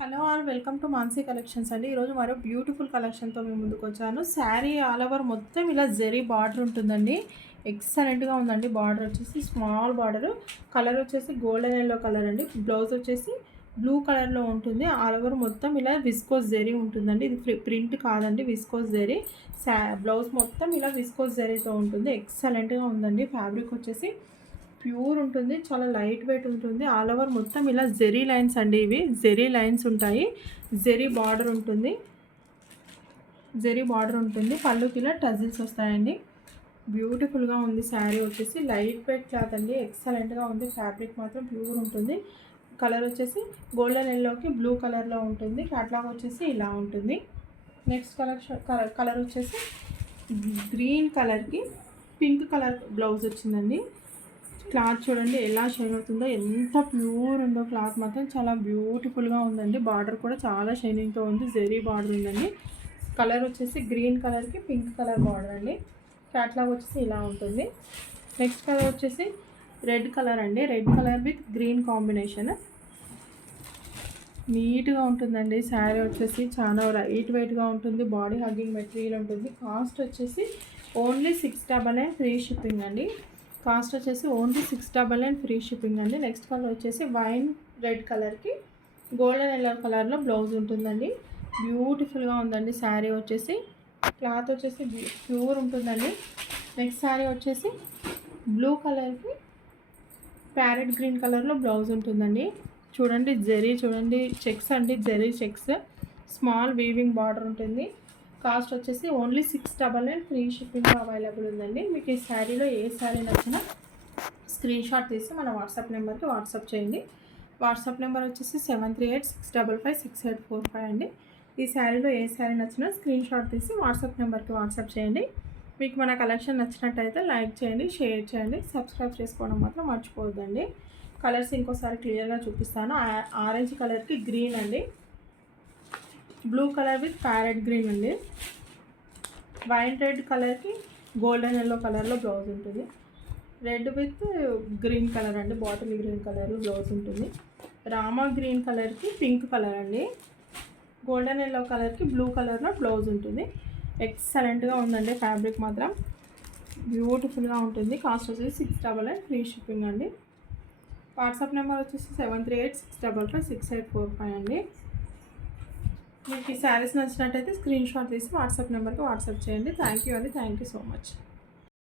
Hello all welcome to Mansi collections అండి. ఈరోజు మరో బ్యూటిఫుల్ కలెక్షన్తో మేము ముందుకు వచ్చాను. శారీ ఆల్ ఓవర్ మొత్తం ఇలా జెరీ బార్డర్ ఉంటుందండి. ఎక్సలెంట్గా ఉందండి. బార్డర్ వచ్చేసి స్మాల్ బార్డర్, కలర్ వచ్చేసి గోల్డెన్ ఎల్లో కలర్ అండి. బ్లౌజ్ వచ్చేసి బ్లూ కలర్లో ఉంటుంది. ఆల్ ఓవర్ మొత్తం ఇలా విస్కోస్ జెరీ ఉంటుందండి. ఇది ప్రింట్ కాదండి, విస్కోస్ జెరీ. బ్లౌజ్ మొత్తం ఇలా విస్కోస్ జెరీతో ఉంటుంది. ఎక్సలెంట్గా ఉందండి. ఫ్యాబ్రిక్ వచ్చేసి ప్యూర్ ఉంటుంది, చాలా లైట్ వెయిట్ ఉంటుంది. ఆల్ ఓవర్ మొత్తం ఇలా జెరీ లైన్స్ అండి. ఇవి జెరీ లైన్స్ ఉంటాయి. జెరీ బార్డర్ ఉంటుంది. పళ్ళుకి ఇలా టజిల్స్ వస్తాయండి. బ్యూటిఫుల్గా ఉంది. శారీ వచ్చేసి లైట్ వెయిట్ క్లాత్ అండి. ఎక్సలెంట్గా ఉంది. ఫ్యాబ్రిక్ మాత్రం ప్యూర్ ఉంటుంది. కలర్ వచ్చేసి గోల్డెన్ ఎల్లోకి బ్లూ కలర్లో ఉంటుంది. క్యాట్లాగ్ వచ్చేసి ఇలా ఉంటుంది. నెక్స్ట్ కలర్ వచ్చేసి గ్రీన్ కలర్కి పింక్ కలర్ బ్లౌజ్ వచ్చిందండి. క్లాత్ చూడండి ఎలా షైన్ అవుతుందో, ఎంత ప్యూర్ ఉందో. క్లాత్ మాత్రం చాలా బ్యూటిఫుల్గా ఉందండి. బార్డర్ కూడా చాలా షైనింగ్తో ఉంది. జెరీ బార్డర్ ఉందండి. కలర్ వచ్చేసి గ్రీన్ కలర్కి పింక్ కలర్ బార్డర్ అండి. క్యాట్లాగ్ వచ్చేసి ఇలా ఉంటుంది. నెక్స్ట్ కలర్ వచ్చేసి రెడ్ కలర్ అండి. Red colour with green combination. నీట్గా ఉంటుందండి. శారీ వచ్చేసి చాలా లైట్ వెయిట్గా ఉంటుంది. బాడీ హగ్గింగ్ మెటీరియల్ ఉంటుంది. కాస్ట్ వచ్చేసి ఓన్లీ 699 ఫ్రీ షిప్పింగ్ అండి. కాస్ట్ వచ్చేసి ఓన్లీ 699 ఫ్రీ షిప్పింగ్ అండి. నెక్స్ట్ కలర్ వచ్చేసి వైన్ రెడ్ కలర్కి గోల్డెన్ ఎల్లో కలర్లో బ్లౌజ్ ఉంటుందండి. బ్యూటిఫుల్గా ఉందండి. శారీ వచ్చేసి క్లాత్ వచ్చేసి ప్యూర్ ఉంటుందండి. నెక్స్ట్ శారీ వచ్చేసి బ్లూ కలర్కి ప్యారెట్ గ్రీన్ కలర్లో బ్లౌజ్ ఉంటుందండి. చూడండి జెరీ, చూడండి చెక్స్ అండి, zari checks. Small weaving border ఉంటుంది. కాస్ట్ వచ్చేసి ఓన్లీ 699 ఫ్రీ షిప్పింగ్లో అవైలబుల్ ఉందండి. మీకు ఈ శారీలో ఏ శారీ నచ్చినా స్క్రీన్ షాట్ తీసి మన వాట్సాప్ నెంబర్కి వాట్సాప్ చేయండి. వాట్సాప్ నెంబర్ వచ్చేసి 7386556845 అండి. ఈ శారీలో ఏ శారీ నచ్చినా స్క్రీన్ షాట్ తీసి వాట్సాప్ నెంబర్కి వాట్సాప్ చేయండి. మీకు మన కలెక్షన్ నచ్చినట్టయితే లైక్ చేయండి, షేర్ చేయండి, సబ్స్క్రైబ్ చేసుకోవడం మాత్రం మర్చిపోవద్దండి. కలర్స్ ఇంకోసారి క్లియర్గా చూపిస్తాను. ఆరెంజ్ కలర్కి గ్రీన్ అండి. Blue colour with parrot green అండి. వైన్ రెడ్ కలర్కి గోల్డెన్ ఎల్లో కలర్లో బ్లౌజ్ ఉంటుంది. రెడ్ విత్ గ్రీన్ కలర్ అండి, బాటిల్ గ్రీన్ కలర్లో బ్లౌజ్ ఉంటుంది. రామా గ్రీన్ కలర్కి పింక్ కలర్ అండి. గోల్డెన్ ఎల్లో కలర్కి బ్లూ కలర్లో బ్లౌజ్ ఉంటుంది. ఎక్సలెంట్గా ఉందండి. ఫ్యాబ్రిక్ మాత్రం బ్యూటిఫుల్గా ఉంటుంది. కాస్ట్ వచ్చేసి 699 ఫ్రీ షిప్పింగ్ అండి. వాట్సాప్ నెంబర్ వచ్చేసి 7386556845 అండి. మీకు ఈ శారీస్ నచ్చినట్టయితే స్క్రీన్ షాట్ తీసి వాట్సాప్ నెంబర్కి వాట్సాప్ చేయండి. థ్యాంక్ యూ అండి. Thank you so much.